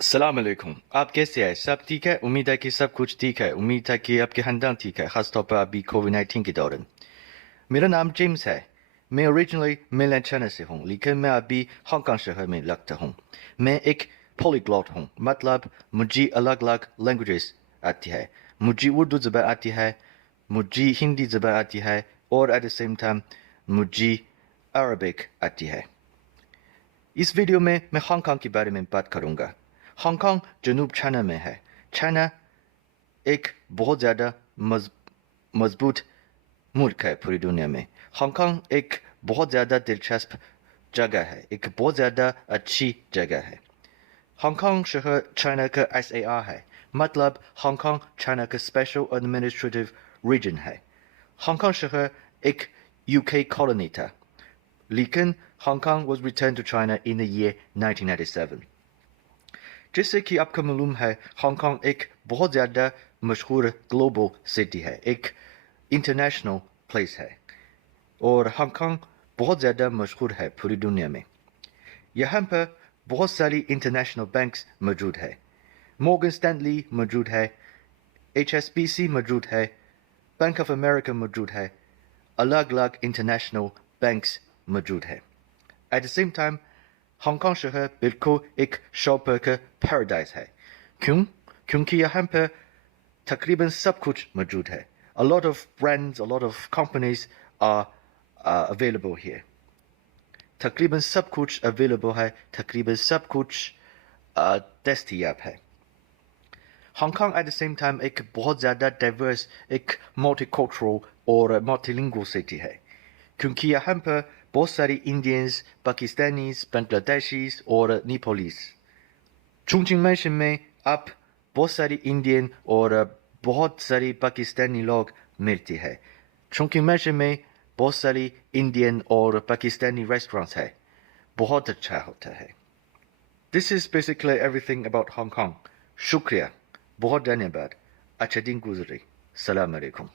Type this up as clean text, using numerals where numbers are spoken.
السلام علیکم. آپ کیسے ہیں؟ سب ٹھیک ہے؟ امید ہے کہ سب کچھ ٹھیک ہے. امید ہے کہ آپ کے خاندان ٹھیک ہے، خاص طور پر ابھی کووڈ-19 کے دوران. میرا نام جیمز ہے. میں اوریجنلی مین لینڈ چائنا سے ہوں، لیکن میں ابھی ہانگ کانگ شہر میں رہتا ہوں. میں ایک پولی گلاٹ ہوں، مطلب مجھے الگ الگ لینگویجز آتی ہے. مجھے اردو زبان آتی ہے، مجھے ہندی زبان آتی ہے، اور ایٹ دا سیم ٹائم مجھے عربک آتی ہے. اس ویڈیو میں ہانگ کانگ کے بارے میں بات کروں گا. ہانگ کانگ جنوب چائنا میں ہے. چائنا ایک بہت زیادہ مضبوط ملک ہے پوری دنیا میں. ہانگ کانگ ایک بہت زیادہ دلچسپ جگہ ہے، ایک بہت زیادہ اچھی جگہ ہے. ہانگ کانگ شہر چائنا کا SAR ہے، مطلب ہانگ کانگ چائنا کا اسپیشل ایڈمنسٹریٹو ریجن ہے. ہانگ کانگ شہر ایک UK کالونی تھا، لیکن Hong Kong was return to China in the year 1997. جیسے کہ آپ کو معلوم ہے، ہانگ کانگ ایک بہت زیادہ مشہور گلوبل سٹی ہے، ایک انٹرنیشنل پلیس ہے، اور ہانگ کانگ بہت زیادہ مشہور ہے پوری دنیا میں. یہاں پر بہت ساری انٹرنیشنل بینکس موجود ہے. مورگن اسٹینلی موجود ہے، HSBC موجود ہے، بینک آف امریکہ موجود ہے. الگ الگ انٹرنیشنل بینکس موجود ہے. At the same time Hong Kong شہر بالکل ایک شاپر کا پیراڈائز ہے. کیونکہ یہاں پر تقریباً سب کچھ موجود ہے. A lot of brands, a lot of companies are available here. تقریباً سب کچھ اویلیبل ہے، تقریباً سب کچھ دستیاب ہے. Hong Kong at the same time ایک بہت زیادہ ڈائیورس، ایک ملٹی کلچرل اور ملٹی لنگوال سٹی ہے، کیونکہ یہاں پر بہت ساری انڈینز، پاکستانیز، بنگلہ دیشیز اور نیپالیز. چونگچنگ مینشن میں آپ بہت ساری انڈین اور بہت ساری پاکستانی لوگ ملتے ہیں. چونگچنگ مینشن میں بہت ساری انڈین اور پاکستانی ریسٹورانٹس ہیں. بہت اچھا ہوتا ہے. This is basically everything about Hong Kong. شکریہ، بہت دھنیہ واد. اچھا دن گزرے. السلام علیکم.